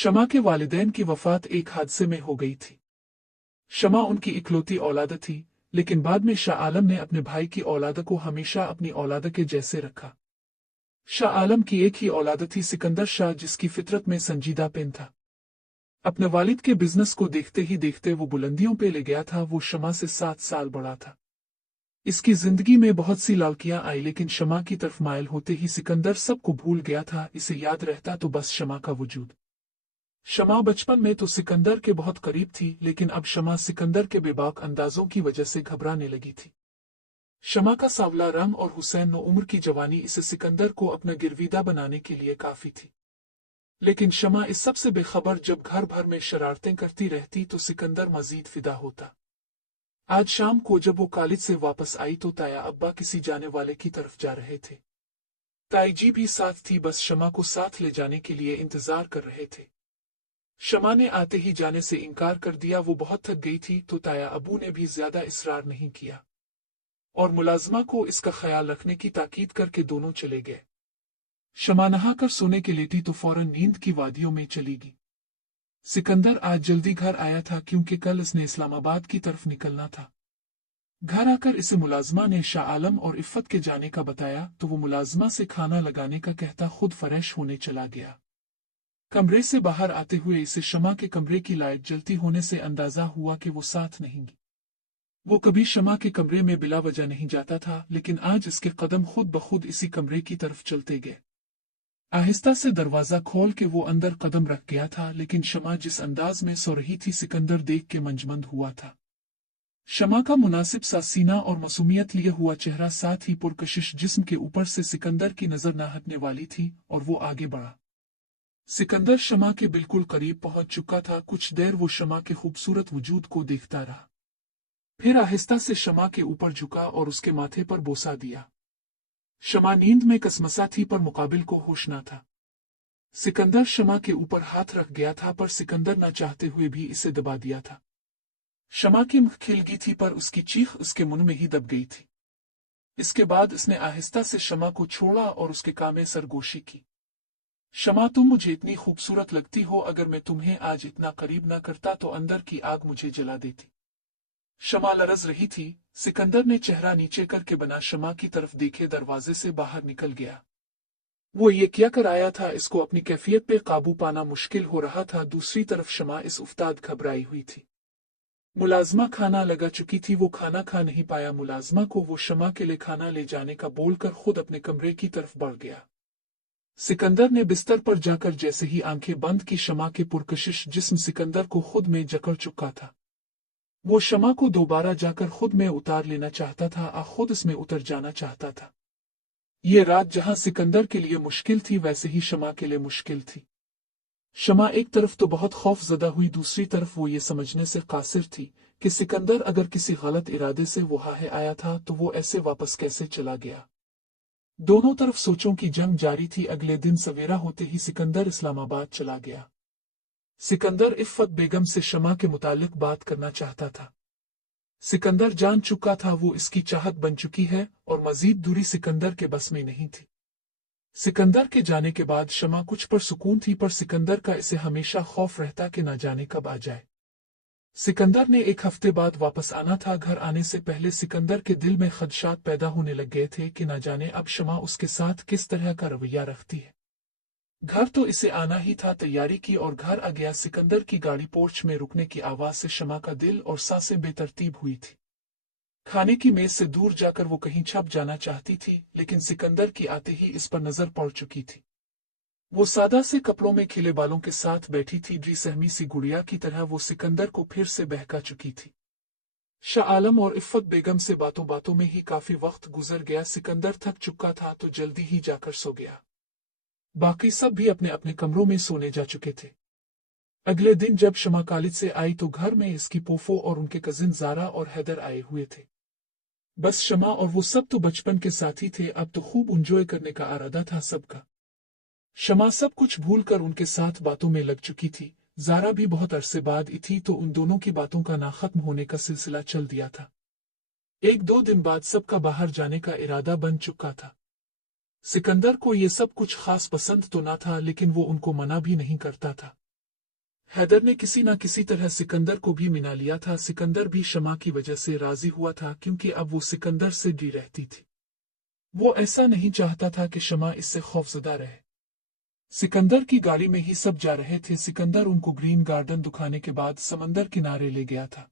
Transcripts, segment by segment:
शमा के वालिदैन की वफात एक हादसे में हो गई थी। शमा उनकी इकलौती औलाद थी, लेकिन बाद में शाह आलम ने अपने भाई की औलाद को हमेशा अपनी औलाद के जैसे रखा। शाह आलम की एक ही औलाद थी, सिकंदर शाह, जिसकी फितरत में संजीदापन था। अपने वालिद के बिजनेस को देखते ही देखते वो बुलंदियों पे ले गया था। वो शमा से 7 साल बड़ा था। इसकी जिंदगी में बहुत सी लालकियां आई, लेकिन शमा की तरफ माइल होते ही सिकंदर सबको भूल गया था। इसे याद रहता तो बस शमा का वजूद। शमा बचपन में तो सिकंदर के बहुत करीब थी, लेकिन अब शमा सिकंदर के बेबाक अंदाजों की वजह से घबराने लगी थी। शमा का सांवला रंग और हुसैन उम्र की जवानी इसे सिकंदर को अपना गिरविदा बनाने के लिए काफी थी। लेकिन शमा इस सब से बेखबर जब घर भर में शरारतें करती रहती तो सिकंदर मजीद फिदा होता। आज शाम को जब वो कॉलेज से वापस आई तो ताया अब्बा किसी जाने वाले की तरफ जा रहे थे। ताई जी भी साथ थी, बस शमा को साथ ले जाने के लिए इंतजार कर रहे थे। शमा ने आते ही जाने से इनकार कर दिया। वो बहुत थक गई थी, तो ताया अबू ने भी ज्यादा इसरार नहीं किया और मुलाजमा को इसका ख्याल रखने की ताकीद करके दोनों चले गए। शमा नहाकर सोने के लेटी तो फौरन नींद की वादियों में चली गई। सिकंदर आज जल्दी घर आया था, क्योंकि कल इसने इस्लामाबाद की तरफ निकलना था। घर आकर इसे मुलाजमा ने शाह आलम और इफ़्फ़त के जाने का बताया तो वो मुलाजमा से खाना लगाने का कहता खुद फ्रेश होने चला गया। कमरे से बाहर आते हुए इसे शमा के कमरे की लाइट जलती होने से अंदाजा हुआ कि वो साथ नहीं गई। वो कभी शमा के कमरे में बिला वजह नहीं जाता था, लेकिन आज इसके कदम खुद ब खुद इसी कमरे की तरफ चलते गए। आहिस्ता से दरवाजा खोल के वो अंदर कदम रख गया था, लेकिन शमा जिस अंदाज में सो रही थी सिकंदर देख के मंजमंद हुआ था। शमा का मुनासिब सा सीना और मासूमियत लिए हुआ चेहरा, साथ ही पुरकशिश जिस्म के ऊपर से सिकंदर की नजर न हटने वाली थी और वो आगे बढ़ा। सिकंदर शमा के बिल्कुल करीब पहुंच चुका था। कुछ देर वो शमा के खूबसूरत वजूद को देखता रहा, फिर आहिस्ता से शमा के ऊपर झुका और उसके माथे पर बोसा दिया। शमा नींद में कसमसा थी, पर मुकाबिल को होश न था। सिकंदर शमा के ऊपर हाथ रख गया था, पर सिकंदर न चाहते हुए भी इसे दबा दिया था। शमा की मुख खिल गई थी, पर उसकी चीख उसके मुंह में ही दब गई थी। इसके बाद इसने आहिस्ता से शमा को छोड़ा और उसके कामे सरगोशी की। शमा, तुम मुझे इतनी खूबसूरत लगती हो, अगर मैं तुम्हें आज इतना करीब न करता तो अंदर की आग मुझे जला देती। शमा लरज रही थी। सिकंदर ने चेहरा नीचे करके बना शमा की तरफ देखे दरवाजे से बाहर निकल गया। वो ये क्या कर आया था, इसको अपनी कैफियत पे काबू पाना मुश्किल हो रहा था। दूसरी तरफ शमा इस उफ्ताद घबराई हुई थी। मुलाजमा खाना लगा चुकी थी, वो खाना खा नहीं पाया। मुलाजमा को वो शमा के लिए खाना ले जाने का बोलकर खुद अपने कमरे की तरफ बढ़ गया। सिकंदर ने बिस्तर पर जाकर जैसे ही आंखें बंद की, शमा के पुरकशिश जिस्म सिकंदर को खुद में जकड़ चुका था। वो शमा को दोबारा जाकर खुद में उतार लेना चाहता था, खुद इसमें उतर जाना चाहता था। ये रात जहां सिकंदर के लिए मुश्किल थी, वैसे ही शमा के लिए मुश्किल थी। शमा एक तरफ तो बहुत खौफजदा हुई, दूसरी तरफ वो ये समझने से कासिर थी कि सिकंदर अगर किसी गलत इरादे से वहां आया था तो वो ऐसे वापस कैसे चला गया। दोनों तरफ सोचों की जंग जारी थी। अगले दिन सवेरा होते ही सिकंदर इस्लामाबाद चला गया। सिकंदर इफ़्फ़त बेगम से शमा के मुतालिक बात करना चाहता था। सिकंदर जान चुका था वो इसकी चाहत बन चुकी है और मजीद दूरी सिकंदर के बस में नहीं थी। सिकंदर के जाने के बाद शमा कुछ पर सुकून थी, पर सिकंदर का इसे हमेशा खौफ रहता कि ना जाने कब आ जाए। सिकंदर ने 1 हफ्ते बाद वापस आना था। घर आने से पहले सिकंदर के दिल में खदशात पैदा होने लग गए थे कि ना जाने अब शमा उसके साथ किस तरह का रवैया रखती है। घर तो इसे आना ही था, तैयारी की और घर आ गया। सिकंदर की गाड़ी पोर्च में रुकने की आवाज से शमा का दिल और सांसें बेतरतीब हुई थी। खाने की मेज से दूर जाकर वो कहीं छप जाना चाहती थी, लेकिन सिकंदर की आते ही इस पर नजर पड़ चुकी थी। वो सादा से कपड़ों में खिले बालों के साथ बैठी थी। सहमी सी गुड़िया की तरह वो सिकंदर को फिर से बहका चुकी थी। शाह आलम और इफ़्फ़त बेगम से बातों बातों में ही काफी वक्त गुजर गया। सिकंदर थक चुका था तो जल्दी ही जाकर सो गया। बाकी सब भी अपने अपने कमरों में सोने जा चुके थे। अगले दिन जब शमा कॉलेज से आई तो घर में इसकी पोफो और उनके कजिन जारा और हैदर आए हुए थे। बस शमा और वो सब तो बचपन के साथी थे, अब तो खूब एंजॉय करने का इरादा था सबका। शमा सब कुछ भूलकर उनके साथ बातों में लग चुकी थी। जारा भी बहुत अरसे बाद आई थी तो उन दोनों की बातों का ना खत्म होने का सिलसिला चल दिया था। 1-2 दिन बाद सबका बाहर जाने का इरादा बन चुका था। सिकंदर को ये सब कुछ खास पसंद तो ना था, लेकिन वो उनको मना भी नहीं करता था। हैदर ने किसी न किसी तरह सिकंदर को भी मिला लिया था। सिकंदर भी शमा की वजह से राजी हुआ था क्योंकि अब वो सिकंदर से डरी रहती थी। वो ऐसा नहीं चाहता था कि शमा इससे खौफजदा रहे। सिकंदर की गाड़ी में ही सब जा रहे थे। सिकंदर उनको ग्रीन गार्डन दिखाने के बाद समंदर किनारे ले गया था,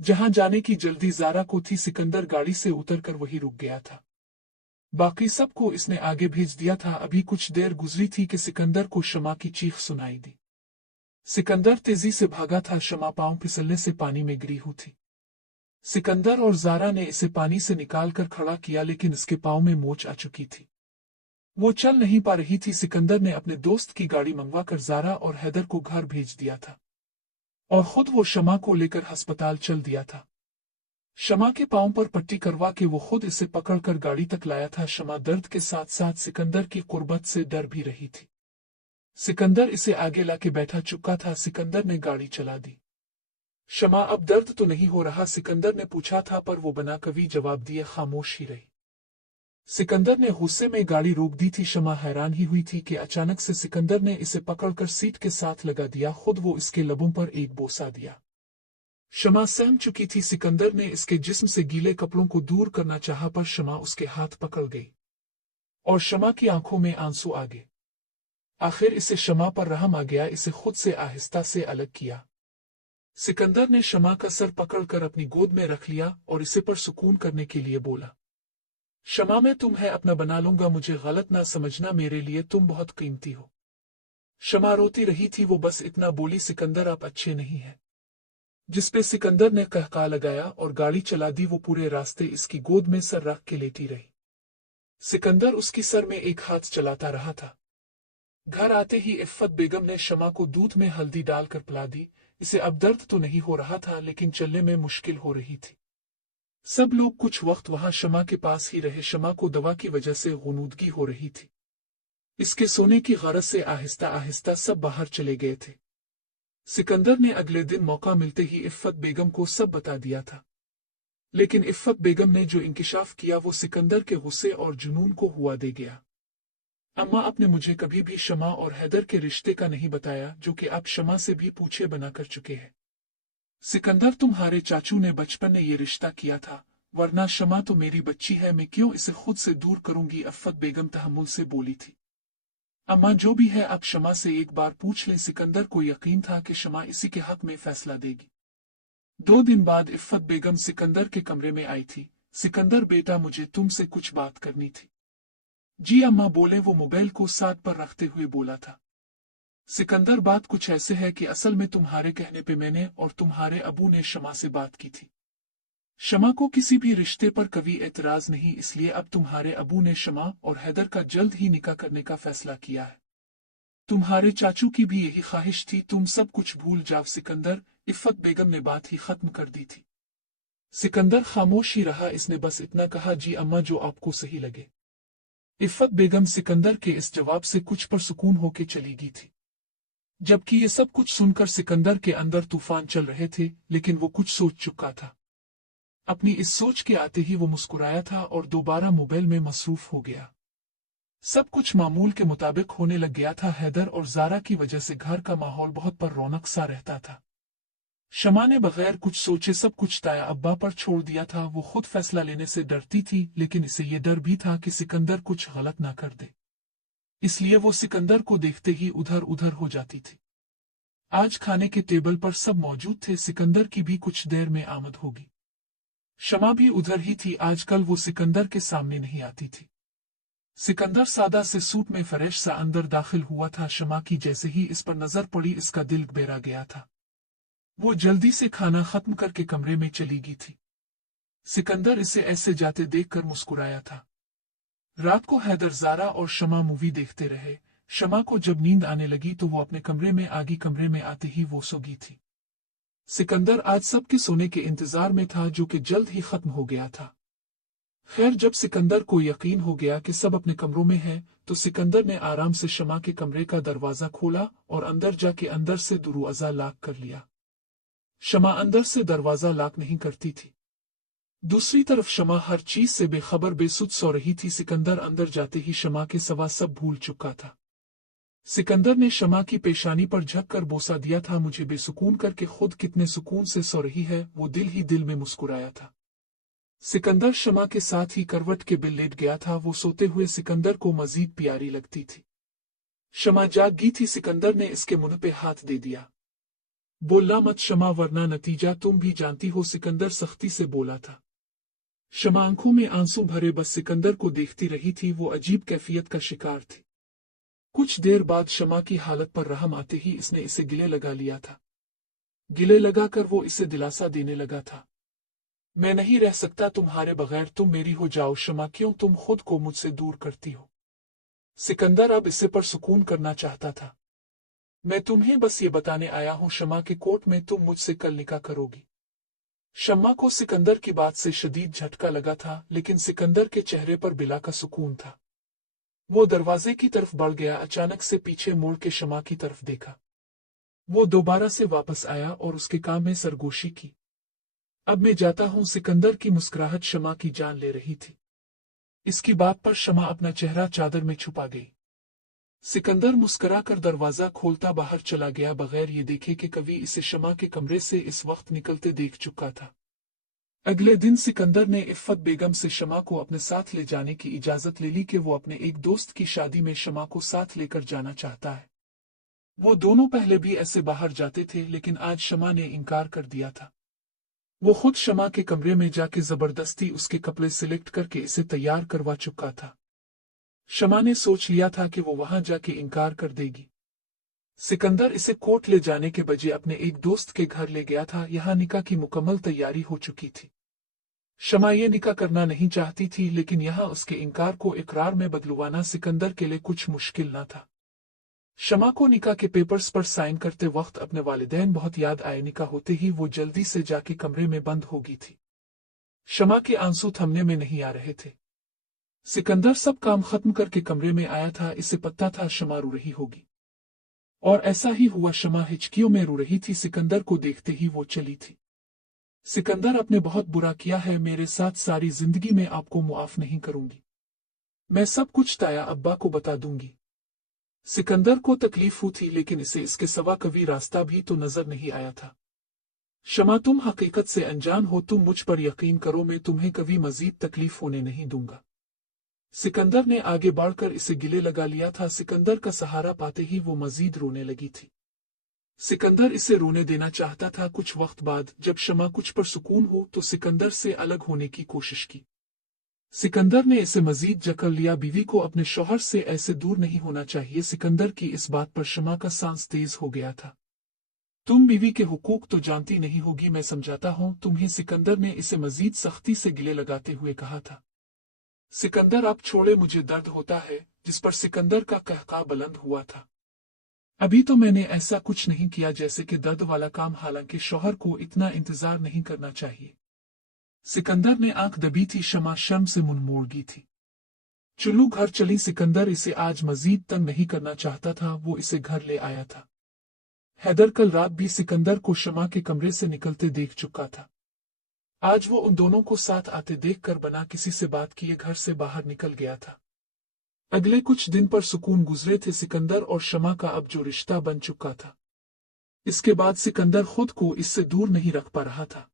जहां जाने की जल्दी ज़ारा को थी। सिकंदर गाड़ी से उतरकर वहीं रुक गया था। बाकी सबको इसने आगे भेज दिया था। अभी कुछ देर गुजरी थी कि सिकंदर को शमा की चीख सुनाई दी। सिकंदर तेजी से भागा था। शमा पांव फिसलने से पानी में गिरी हुई थी। सिकंदर और ज़ारा ने इसे पानी से निकालकर खड़ा किया, लेकिन इसके पांव में मोच आ चुकी थी। वो चल नहीं पा रही थी। सिकंदर ने अपने दोस्त की गाड़ी मंगवाकर ज़ारा और हैदर को घर भेज दिया था और खुद वो शमा को लेकर अस्पताल चल दिया था। शमा के पांव पर पट्टी करवा के वो खुद इसे पकड़कर गाड़ी तक लाया था। शमा दर्द के साथ साथ सिकंदर की कुर्बत से डर भी रही थी। सिकंदर इसे आगे लाके बैठा चुका था। सिकंदर ने गाड़ी चला दी। शमा, अब दर्द तो नहीं हो रहा? सिकंदर ने पूछा था, पर वो बिना कभी जवाब दिए खामोश ही रही। सिकंदर ने गुस्से में गाड़ी रोक दी थी। शमा हैरान ही हुई थी कि अचानक से सिकंदर ने इसे पकड़कर सीट के साथ लगा दिया। खुद वो इसके लबों पर एक बोसा दिया। शमा सहम चुकी थी। सिकंदर ने इसके जिस्म से गीले कपड़ों को दूर करना चाहा, पर शमा उसके हाथ पकड़ गई और शमा की आंखों में आंसू आ गए। आखिर इसे शमा पर रहम आ गया। इसे खुद से आहिस्ता से अलग किया। सिकंदर ने शमा का सर पकड़कर अपनी गोद में रख लिया और इसे पर सुकून करने के लिए बोला, शमा, मैं तुम्हें अपना बना लूंगा। मुझे गलत ना समझना, मेरे लिए तुम बहुत कीमती हो। शमा रोती रही थी। वो बस इतना बोली, सिकंदर आप अच्छे नहीं हैं। जिसपे सिकंदर ने कहका लगाया और गाड़ी चला दी। वो पूरे रास्ते इसकी गोद में सर रख के लेटी रही। सिकंदर उसकी सर में एक हाथ चलाता रहा था। घर आते ही इफ़्फ़त बेगम ने शमा को दूध में हल्दी डालकर पिला दी। इसे अब दर्द तो नहीं हो रहा था, लेकिन चलने में मुश्किल हो रही थी। सब लोग कुछ वक्त वहां शमा के पास ही रहे। शमा को दवा की वजह से गुनूदगी हो रही थी। इसके सोने की गरज से आहिस्ता आहिस्ता सब बाहर चले गए थे। सिकंदर ने अगले दिन मौका मिलते ही इफ़्फ़त बेगम को सब बता दिया था, लेकिन इफ़्फ़त बेगम ने जो इंकिशाफ किया वो सिकंदर के गुस्से और जुनून को हुआ दे गया। अम्मा, आपने मुझे कभी भी शमा और हैदर के रिश्ते का नहीं बताया, जो कि आप शमा से भी पूछे बना कर चुके हैं। सिकंदर, तुम्हारे चाचू ने बचपन में ये रिश्ता किया था, वरना शमा तो मेरी बच्ची है। मैं क्यों इसे खुद से दूर करूंगी? इफ़्फ़त बेगम तहम्मुल से बोली थी। अम्मा, जो भी है आप शमा से एक बार पूछ लें। सिकंदर को यकीन था कि शमा इसी के हक में फैसला देगी। 2 दिन बाद इफ़्फ़त बेगम सिकंदर के कमरे में आई थी। सिकंदर बेटा, मुझे तुमसे कुछ बात करनी थी। जी अम्मा, बोले, वो मोबाइल को साथ पर रखते हुए बोला था। सिकंदर, बात कुछ ऐसे है कि असल में तुम्हारे कहने पे मैंने और तुम्हारे अबू ने शमा से बात की थी। शमा को किसी भी रिश्ते पर कभी एतराज नहीं, इसलिए अब तुम्हारे अबू ने शमा और हैदर का जल्द ही निकाह करने का फैसला किया है। तुम्हारे चाचू की भी यही ख्वाहिश थी। तुम सब कुछ भूल जाओ। सिकंदर, इफ़्फ़त बेगम ने बात ही खत्म कर दी थी। सिकंदर खामोश ही रहा। इसने बस इतना कहा, जी अम्मा, जो आपको सही लगे। इफ़्फ़त बेगम सिकंदर के इस जवाब से कुछ परसुकून होके चली गई थी। जबकि ये सब कुछ सुनकर सिकंदर के अंदर तूफान चल रहे थे, लेकिन वो कुछ सोच चुका था। अपनी इस सोच के आते ही वो मुस्कुराया था और दोबारा मोबाइल में मसरूफ हो गया। सब कुछ मामूल के मुताबिक होने लग गया था। हैदर और ज़ारा की वजह से घर का माहौल बहुत पर रौनक सा रहता था। शमा ने बगैर कुछ सोचे सब कुछ ताया अब्बा पर छोड़ दिया था। वो खुद फैसला लेने से डरती थी, लेकिन इसे ये डर भी था कि सिकंदर कुछ गलत ना कर दे। इसलिए वो सिकंदर को देखते ही उधर उधर हो जाती थी। आज खाने के टेबल पर सब मौजूद थे। सिकंदर की भी कुछ देर में आमद होगी। शमा भी उधर ही थी। आजकल वो सिकंदर के सामने नहीं आती थी। सिकंदर सादा से सूट में फ्रेश सा अंदर दाखिल हुआ था। शमा की जैसे ही इस पर नजर पड़ी, इसका दिल बेरा गया था। वो जल्दी से खाना खत्म करके कमरे में चली गई थी। सिकंदर इसे ऐसे जाते देखकर मुस्कुराया था। रात को हैदर, ज़ारा और शमा मूवी देखते रहे। शमा को जब नींद आने लगी तो वो अपने कमरे में आ गई। कमरे में आते ही वो सो गई थी। सिकंदर आज सबके सोने के इंतजार में था, जो कि जल्द ही खत्म हो गया था। खैर, जब सिकंदर को यकीन हो गया कि सब अपने कमरों में हैं, तो सिकंदर ने आराम से शमा के कमरे का दरवाजा खोला और अंदर जाके अंदर से दरवाजा लॉक कर लिया। शमा अंदर से दरवाजा लॉक नहीं करती थी। दूसरी तरफ शमा हर चीज से बेखबर बेसुध सो रही थी। सिकंदर अंदर जाते ही शमा के सवा सब भूल चुका था। सिकंदर ने शमा की पेशानी पर झुककर बोसा दिया था। मुझे बेसुकून करके खुद कितने सुकून से सो रही है, वो दिल ही दिल में मुस्कुराया था। सिकंदर शमा के साथ ही करवट के बिल लेट गया था। वो सोते हुए सिकंदर को मजीद प्यारी लगती थी। शमा जाग गई थी। सिकंदर ने इसके मुंह पे हाथ दे दिया। बोलना मत शमा, वरना नतीजा तुम भी जानती हो, सिकंदर सख्ती से बोला था। शमा आंखों में आंसू भरे बस सिकंदर को देखती रही थी। वो अजीब कैफियत का शिकार थी। कुछ देर बाद शमा की हालत पर रहम आते ही इसने इसे गिले लगा लिया था। गिले लगाकर वो इसे दिलासा देने लगा था। मैं नहीं रह सकता तुम्हारे बगैर, तुम मेरी हो जाओ शमा, क्यों तुम खुद को मुझसे दूर करती हो। सिकंदर अब इसे पर सुकून करना चाहता था। मैं तुम्हें बस ये बताने आया हूं शमा के कोर्ट में तुम मुझसे कल निकाह करोगी। शम्मा को सिकंदर की बात से शदीद झटका लगा था, लेकिन सिकंदर के चेहरे पर बिला का सुकून था। वो दरवाजे की तरफ बढ़ गया। अचानक से पीछे मुड़ के शमा की तरफ देखा। वो दोबारा से वापस आया और उसके काम में सरगोशी की। अब मैं जाता हूं। सिकंदर की मुस्कुराहट शमा की जान ले रही थी। इसकी बात पर शमा अपना चेहरा चादर में छुपा गई। सिकंदर मुस्कुरा कर दरवाजा खोलता बाहर चला गया, बगैर ये देखे कि कवि इसे शमा के कमरे से इस वक्त निकलते देख चुका था। अगले दिन सिकंदर ने इफ़्फ़त बेगम से शमा को अपने साथ ले जाने की इजाजत ले ली कि वो अपने एक दोस्त की शादी में शमा को साथ लेकर जाना चाहता है। वो दोनों पहले भी ऐसे बाहर जाते थे, लेकिन आज शमा ने इनकार कर दिया था। वो खुद शमा के कमरे में जाके जबरदस्ती उसके कपड़े सिलेक्ट करके इसे तैयार करवा चुका था। शमा ने सोच लिया था कि वो वहां जाके इनकार कर देगी। सिकंदर इसे कोर्ट ले जाने के बजाय अपने एक दोस्त के घर ले गया था। यहाँ निकाह की मुकम्मल तैयारी हो चुकी थी। शमा ये निकाह करना नहीं चाहती थी, लेकिन यहाँ उसके इनकार को इकरार में बदलवाना सिकंदर के लिए कुछ मुश्किल न था। शमा को निकाह के पेपर्स पर साइन करते वक्त अपने वालिदैन बहुत याद आए। निकाह होते ही वो जल्दी से जाके कमरे में बंद हो गई थी। शमा के आंसू थमने में नहीं आ रहे थे। सिकंदर सब काम खत्म करके कमरे में आया था। इसे पता था शमा रो रही होगी, और ऐसा ही हुआ। शमा हिचकियों में रो रही थी। सिकंदर को देखते ही वो चली थी। सिकंदर, आपने बहुत बुरा किया है मेरे साथ, सारी जिंदगी में आपको मुआफ नहीं करूंगी। मैं सब कुछ ताया अब्बा को बता दूंगी। सिकंदर को तकलीफ हुई थी, लेकिन इसे इसके सिवा कभी रास्ता भी तो नजर नहीं आया था। शमा, तुम हकीकत से अनजान हो, तुम मुझ पर यकीन करो, मैं तुम्हें कभी मजीद तकलीफ होने नहीं दूंगा। सिकंदर ने आगे बढ़कर इसे गिले लगा लिया था। सिकंदर का सहारा पाते ही वो मजीद रोने लगी थी। सिकंदर इसे रोने देना चाहता था। कुछ वक्त बाद जब शमा कुछ पर सुकून हो तो सिकंदर से अलग होने की कोशिश की। सिकंदर ने इसे मजीद जकड़ लिया। बीवी को अपने शौहर से ऐसे दूर नहीं होना चाहिए। सिकंदर की इस बात पर शमा का सांस तेज हो गया था। तुम बीवी के हुकूक तो जानती नहीं होगी, मैं समझाता हूं तुम्हें, सिकंदर ने इसे मजीद सख्ती से गिले लगाते हुए कहा था। सिकंदर, आप छोड़े, मुझे दर्द होता है। जिस पर सिकंदर का कहका बुलंद हुआ था। अभी तो मैंने ऐसा कुछ नहीं किया जैसे कि दर्द वाला काम, हालांकि शौहर को इतना इंतजार नहीं करना चाहिए। सिकंदर ने आंख दबी थी। शमा शर्म से मुंह मोड़ गई थी। चुल्लू घर चली। सिकंदर इसे आज मजीद तंग नहीं करना चाहता था। वो इसे घर ले आया था। हैदर कल रात भी सिकंदर को शमा के कमरे से निकलते देख चुका था। आज वो उन दोनों को साथ आते देखकर बना किसी से बात किए घर से बाहर निकल गया था। अगले कुछ दिन पर सुकून गुजरे थे सिकंदर और शमा का अब जो रिश्ता बन चुका था। इसके बाद सिकंदर खुद को इससे दूर नहीं रख पा रहा था।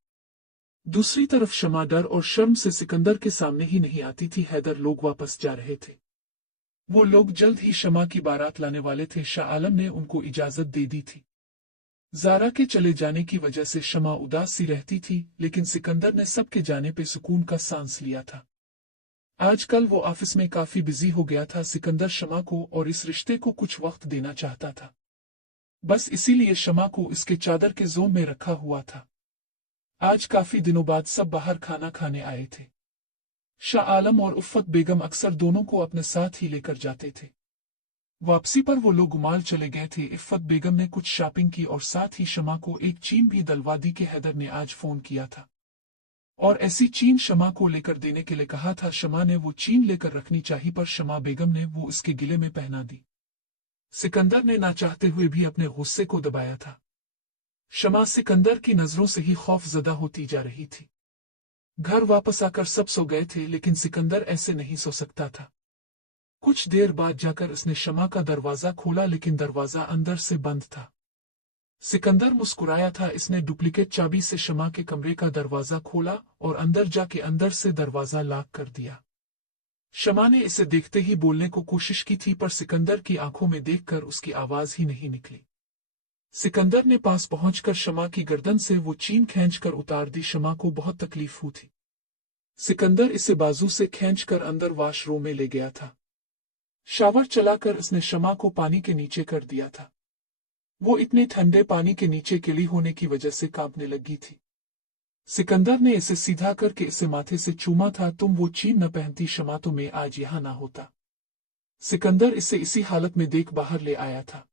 दूसरी तरफ शमा डर और शर्म से सिकंदर के सामने ही नहीं आती थी। हैदर लोग वापस जा रहे थे। वो लोग जल्द ही शमा की बारात लाने वाले थे। शाह आलम ने उनको इजाजत दे दी थी। ज़ारा के चले जाने की वजह से शमा उदास सी रहती थी, लेकिन सिकंदर ने सबके जाने पे सुकून का सांस लिया था। आजकल वो ऑफिस में काफी बिजी हो गया था। सिकंदर शमा को और इस रिश्ते को कुछ वक्त देना चाहता था। बस इसीलिए शमा को इसके चादर के जोन में रखा हुआ था। आज काफी दिनों बाद सब बाहर खाना खाने आए थे। शाह आलम और उफ़्फ़त बेगम अक्सर दोनों को अपने साथ ही लेकर जाते थे। वापसी पर वो लोग गुमाल चले गए थे। इफ़्फ़त बेगम ने कुछ शॉपिंग की और साथ ही शमा को एक चीन भी दलवा दी कि हैदर ने आज फोन किया था और ऐसी चीन शमा को लेकर देने के लिए कहा था। शमा ने वो चीन लेकर रखनी चाहिए, पर शमा बेगम ने वो उसके गिले में पहना दी। सिकंदर ने ना चाहते हुए भी अपने गुस्से को दबाया था। शमा सिकंदर की नजरों से ही खौफजदा होती जा रही थी। घर वापस आकर सब सो गए थे, लेकिन सिकंदर ऐसे नहीं सो सकता था। कुछ देर बाद जाकर उसने शमा का दरवाजा खोला लेकिन दरवाजा अंदर से बंद था। सिकंदर मुस्कुराया था। इसने डुप्लीकेट चाबी से शमा के कमरे का दरवाजा खोला और अंदर जाके अंदर से दरवाजा लॉक कर दिया। शमा ने इसे देखते ही बोलने को कोशिश की थी पर सिकंदर की आंखों में देखकर उसकी आवाज ही नहीं निकली। सिकंदर ने पास पहुंचकर शमा की गर्दन से वो चीन खींचकर उतार दी। शमा को बहुत तकलीफ हुई थी। सिकंदर इसे बाजू से खींचकर अंदर वॉशरूम में ले गया था। शावर चलाकर उसने शमा को पानी के नीचे कर दिया था। वो इतने ठंडे पानी के नीचे गिली होने की वजह से कांपने लगी थी। सिकंदर ने इसे सीधा करके इसे माथे से चूमा था। तुम वो चीन न पहनती शमा तो मैं आज यहां ना होता। सिकंदर इसे इसी हालत में देख बाहर ले आया था।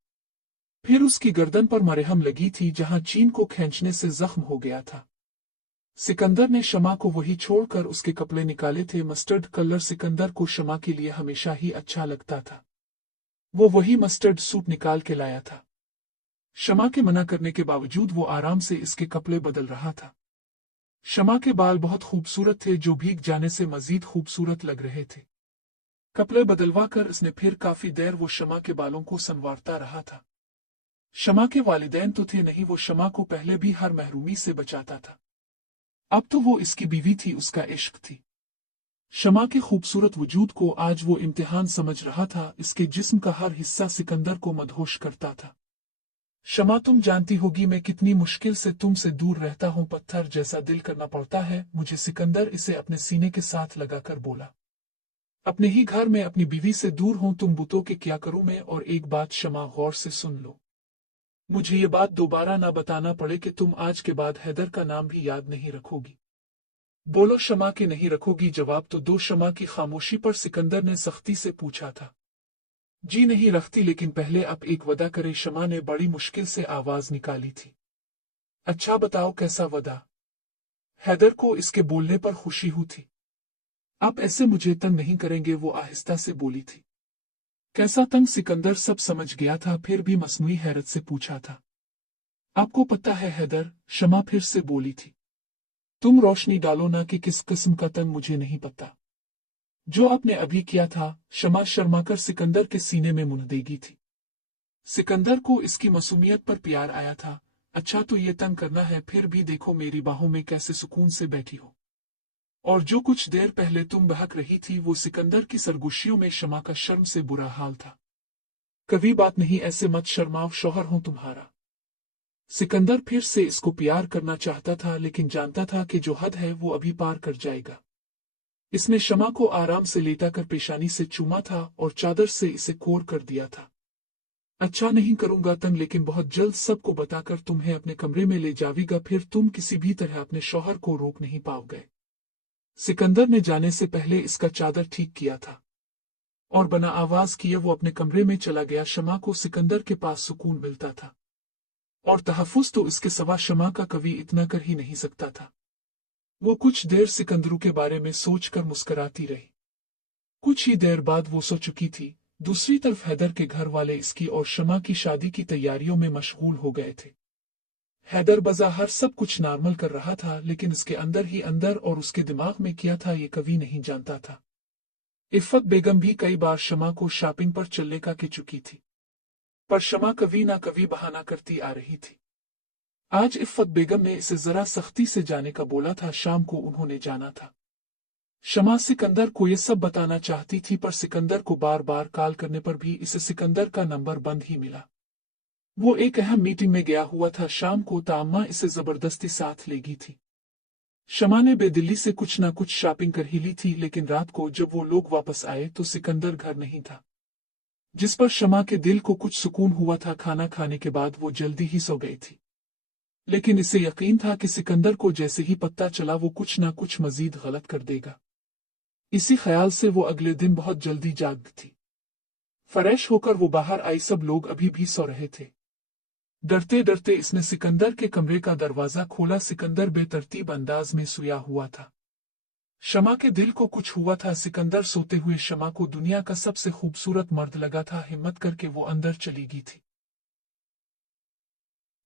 फिर उसकी गर्दन पर मरहम लगी थी जहां चीन को खींचने से जख्म हो गया था। सिकंदर ने शमा को वही छोड़कर उसके कपड़े निकाले थे। मस्टर्ड कलर सिकंदर को शमा के लिए हमेशा ही अच्छा लगता था। वो वही मस्टर्ड सूट निकाल के लाया था। शमा के मना करने के बावजूद वो आराम से इसके कपड़े बदल रहा था। शमा के बाल बहुत खूबसूरत थे जो भीग जाने से मजीद खूबसूरत लग रहे थे। कपड़े बदलवा कर उसने फिर काफी देर वो शमा के बालों को संवारता रहा था। शमा के वालिदैन तो थे नहीं, वो शमा को पहले भी हर महरूमी से बचाता था। अब तो वो इसकी बीवी थी, उसका इश्क थी। शमा के खूबसूरत वजूद को आज वो इम्तिहान समझ रहा था। इसके जिस्म का हर हिस्सा सिकंदर को मदहोश करता था। शमा, तुम जानती होगी मैं कितनी मुश्किल से तुमसे दूर रहता हूं। पत्थर जैसा दिल करना पड़ता है मुझे। सिकंदर इसे अपने सीने के साथ लगाकर बोला। अपने ही घर में अपनी बीवी से दूर हूं, तुम बुतों के क्या करूं मैं। और एक बात शमा, गौर से सुन लो, मुझे ये बात दोबारा ना बताना पड़े कि तुम आज के बाद हैदर का नाम भी याद नहीं रखोगी। बोलो शमा के नहीं रखोगी। जवाब तो दो। शमा की खामोशी पर सिकंदर ने सख्ती से पूछा था। जी नहीं रखती, लेकिन पहले आप एक वदा करें। शमा ने बड़ी मुश्किल से आवाज निकाली थी। अच्छा बताओ कैसा वदा। हैदर को इसके बोलने पर खुशी हुई थी। आप ऐसे मुझे तंग नहीं करेंगे, वो आहिस्ता से बोली थी। कैसा तंग? सिकंदर सब समझ गया था फिर भी मसनूई हैरत से पूछा था। आपको पता है हैदर, शमा फिर से बोली थी, तुम रोशनी डालो ना कि किस किस्म का तंग मुझे नहीं पता। जो आपने अभी किया था। शमा शर्माकर सिकंदर के सीने में मुंह देगी थी। सिकंदर को इसकी मासूमियत पर प्यार आया था। अच्छा तो ये तंग करना है, फिर भी देखो मेरी बाहों में कैसे सुकून से बैठी हो। और जो कुछ देर पहले तुम बहक रही थी वो सिकंदर की सरगोशियों में शमा का शर्म से बुरा हाल था। कभी बात नहीं, ऐसे मत शर्माओ, शौहर हूं तुम्हारा। सिकंदर फिर से इसको प्यार करना चाहता था लेकिन जानता था कि जो हद है वो अभी पार कर जाएगा। इसने शमा को आराम से लेटाकर पेशानी से चूमा था और चादर से इसे कोर कर दिया था। अच्छा नहीं करूंगा तंग, लेकिन बहुत जल्द सबको बताकर तुम्हें अपने कमरे में ले जावेगा, फिर तुम किसी भी तरह अपने शौहर को रोक नहीं पाओगे। सिकंदर ने जाने से पहले इसका चादर ठीक किया था और बना आवाज किए वो अपने कमरे में चला गया। शमा को सिकंदर के पास सुकून मिलता था और तहफ्फुज़ तो इसके सिवा शमा का कवि इतना कर ही नहीं सकता था। वो कुछ देर सिकंदरू के बारे में सोचकर मुस्कुराती रही। कुछ ही देर बाद वो सो चुकी थी। दूसरी तरफ हैदर के घर वाले इसकी और शमा की शादी की तैयारियों में मशगूल हो गए थे। हैदर बज़ाहिर सब कुछ नॉर्मल कर रहा था लेकिन उसके अंदर ही अंदर और उसके दिमाग में क्या था ये कभी नहीं जानता था। इफ़्फ़त बेगम भी कई बार शमा को शॉपिंग पर चलने का कह चुकी थी पर शमा कभी ना कभी बहाना करती आ रही थी। आज इफ़्फ़त बेगम ने इसे जरा सख्ती से जाने का बोला था। शाम को उन्होंने जाना था। शमा सिकंदर को ये सब बताना चाहती थी पर सिकंदर को बार बार कॉल करने पर भी इसे सिकंदर का नंबर बंद ही मिला। वो एक अहम मीटिंग में गया हुआ था। शाम को ताम्मा इसे जबरदस्ती साथ लेगी थी। शमा ने बेदिल्ली से कुछ ना कुछ शॉपिंग कर ही ली थी लेकिन रात को जब वो लोग वापस आए तो सिकंदर घर नहीं था, जिस पर शमा के दिल को कुछ सुकून हुआ था। खाना खाने के बाद वो जल्दी ही सो गई थी लेकिन इसे यकीन था कि सिकंदर को जैसे ही पता चला वो कुछ ना कुछ मजीद गलत कर देगा। इसी ख्याल से वो अगले दिन बहुत जल्दी जाग थी। फ्रेश होकर वो बाहर आई, सब लोग अभी भी सो रहे थे। डरते डरते इसने सिकंदर के कमरे का दरवाजा खोला। सिकंदर बेतरतीब अंदाज में सोया हुआ था। शमा के दिल को कुछ हुआ था। सिकंदर सोते हुए शमा को दुनिया का सबसे खूबसूरत मर्द लगा था। हिम्मत करके वो अंदर चली गई थी।